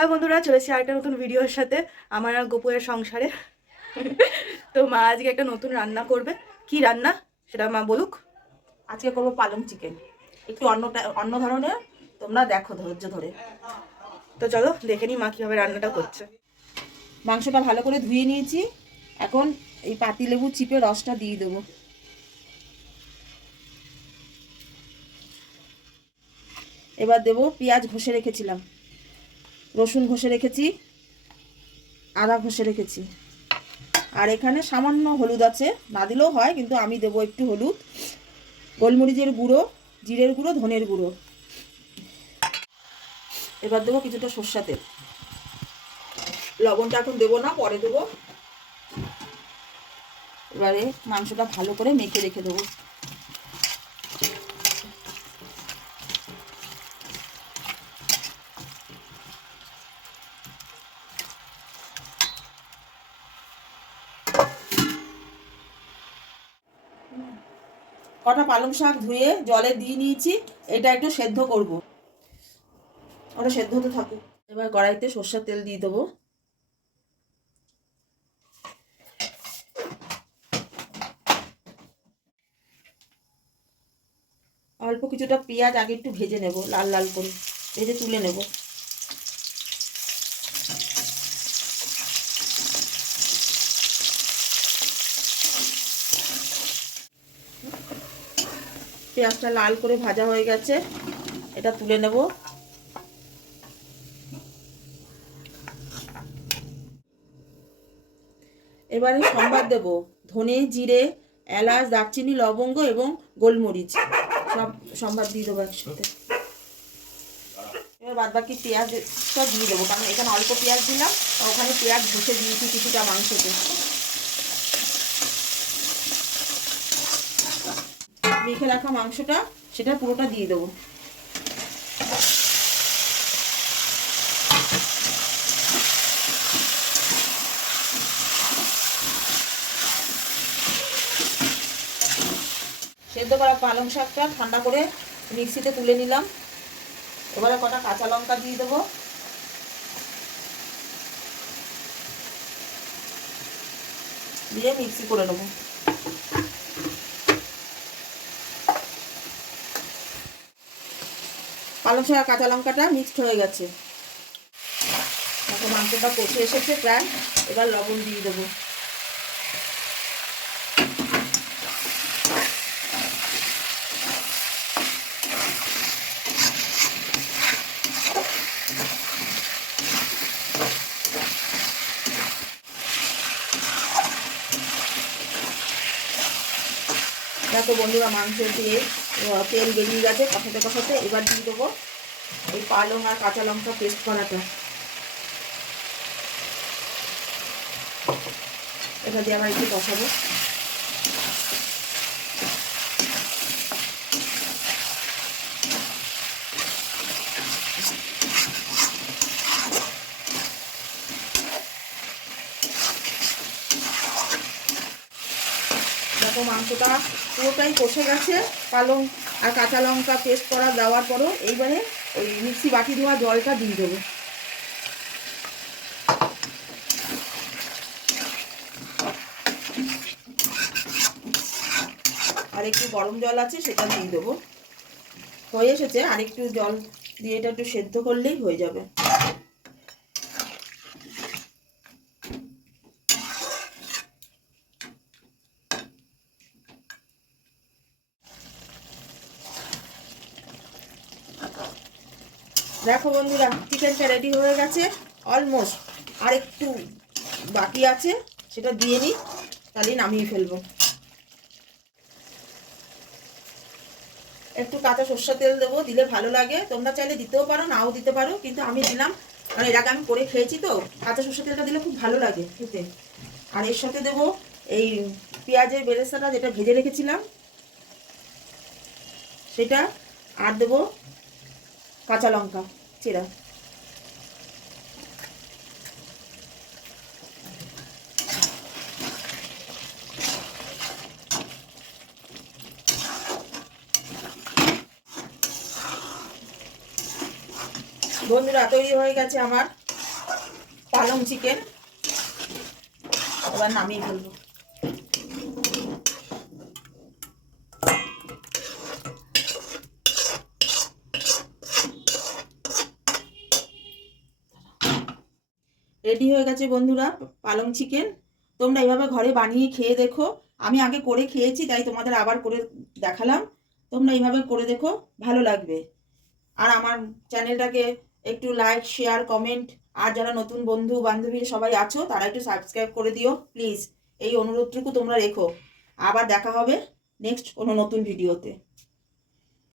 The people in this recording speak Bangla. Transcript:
হ্যাঁ বন্ধুরা চলেছি আরেকটা নতুন ভিডিওর সাথে আমার আর গোপুয়ের সংসারে। তো মা আজকে একটা নতুন রান্না করবে। কি রান্না? সেটা মা বলুক। আজকে করব পালং চিকেন একটু অন্যটা অন্য ধরনের তোমরা দেখো ধৈর্য ধরে। তো চলো দেখে নি মা কীভাবে রান্নাটা করছে। মাংসটা ভালো করে ধুয়ে নিয়েছি। এখন এই পাতিলেবু চিপে রসটা দিয়ে দেবো। এবার দেবো পেঁয়াজ ঘষে রেখেছিলাম। রসুন ঘষে রেখেছি, আদা ঘষে রেখেছি। আর এখানে সামান্য হলুদ আছে, না দিলেও হয়, কিন্তু আমি দেবো একটু হলুদ। গোলমরিচের গুঁড়ো, জিরের গুঁড়ো, ধনের গুঁড়ো। এবার দেবো কিছুটা সর্ষা তেল। লবণটা এখন দেবো না, পরে দেবো। এবারে মাংসটা ভালো করে মেখে রেখে দেবো। কটা পালং শাক ধুয়ে জলে দিয়ে নিয়েছি, এটা একটু সেদ্ধ করব। ওটা সেদ্ধ হতে থাকুক। এবার কড়াইতে সর্ষের তেল দিয়ে দেবো। অল্প কিছুটা পেঁয়াজ আগে একটু ভেজে নেব, লাল লাল করে ভেজে তুলে নেব। পেঁয়াজটা লাল করে ভাজা হয়ে গেছে, এটা তুলে নেব। এবারে সম্বাদ দেব, ধনে, জিরে, এলাচ, দারচিনি, লবঙ্গ এবং গোলমরিচ, সব সম্বাদ দিয়ে দেবো একসাথে। এবার বাদ বাকি পেঁয়াজটা দিয়ে দেবো, কারণ এখানে অল্প পেঁয়াজ দিলাম ওখানে পেঁয়াজ ঘষে দিয়েছি কিছুটা মাংসতে। মেখে রাখা মাংসটা, সেটা পুরোটা দিয়ে দেবো। সেদ্ধ করা পালং শাকটা ঠান্ডা করে মিক্সিতে তুলে নিলাম। এবারে কটা কাঁচা লঙ্কা দিয়ে দেবো। দিয়ে মিক্সি করে নেব। পালং শাক কাঁচা লঙ্কাটা মিক্সড হয়ে গেছে। এখন মাংসটা কষে এসেছে প্রায়। এবার লবণ দিয়ে দেবো। দেখো বন্ধুরা মাংস দিয়ে তেল বেরিয়ে গেছে কষাতে কষাতে এবার দিয়ে দেবো এই পালং আর কাঁচা লঙ্কা পেস্ট করাটা এটা দিয়ে আবার একটু কষাবো। দেখো মাংসটা পুরোটাই কষে গেছে, পালং আর কাঁচা লঙ্কা পেস্ট করা দেওয়ার পরও এইবারে ওই মিক্সি বাটি ধোয়া জলটা দিয়ে দেবো। আর একটু গরম জল আছে সেটা দিয়ে দেবো। হয়ে এসেছে আর একটু জল দিয়ে এটা একটু সেদ্ধ করলেই হয়ে যাবে। দেখো বন্ধুরা চিকেনটা রেডি হয়ে গেছে অলমোস্ট আর একটু বাকি আছে, সেটা দিয়ে নিই তাহলে নামিয়ে ফেলব। একটু কাঁচা সর্ষা তেল দেবো, দিলে ভালো লাগে। তোমরা চাইলে দিতেও পারো, নাও দিতে পারো, কিন্তু আমি দিলাম। কারণ এর আগে আমি করে খেয়েছি তো, কাঁচা সর্ষা তেলটা দিলে খুব ভালো লাগে খেতে। আর এর সাথে দেবো এই পেঁয়াজের বেরেস্তাটা যেটা ভেজে রেখেছিলাম, সেটা। আর দেবো কাঁচা লঙ্কা। চেরা। বন্ধুরা তৈরি হয়ে গেছে আমার পালং চিকেন এবার নামিয়ে ফেলব। রেডি হয়ে গেছে বন্ধুরা, পালং চিকেন তোমরা এইভাবে ঘরে বানিয়ে খেয়ে দেখো। আমি আগে করে খেয়েছি, তাই তোমাদের আবার করে দেখালাম। তোমরা এইভাবে করে দেখো, ভালো লাগবে। আর আমার চ্যানেলটাকে একটু লাইক শেয়ার কমেন্ট আর যারা নতুন বন্ধু, বান্ধবী সবাই আছো, তারা একটু সাবস্ক্রাইব করে দিও প্লিজ এই অনুরোধটুকু তোমরা রেখো। আবার দেখা হবে নেক্সট কোনো নতুন ভিডিওতে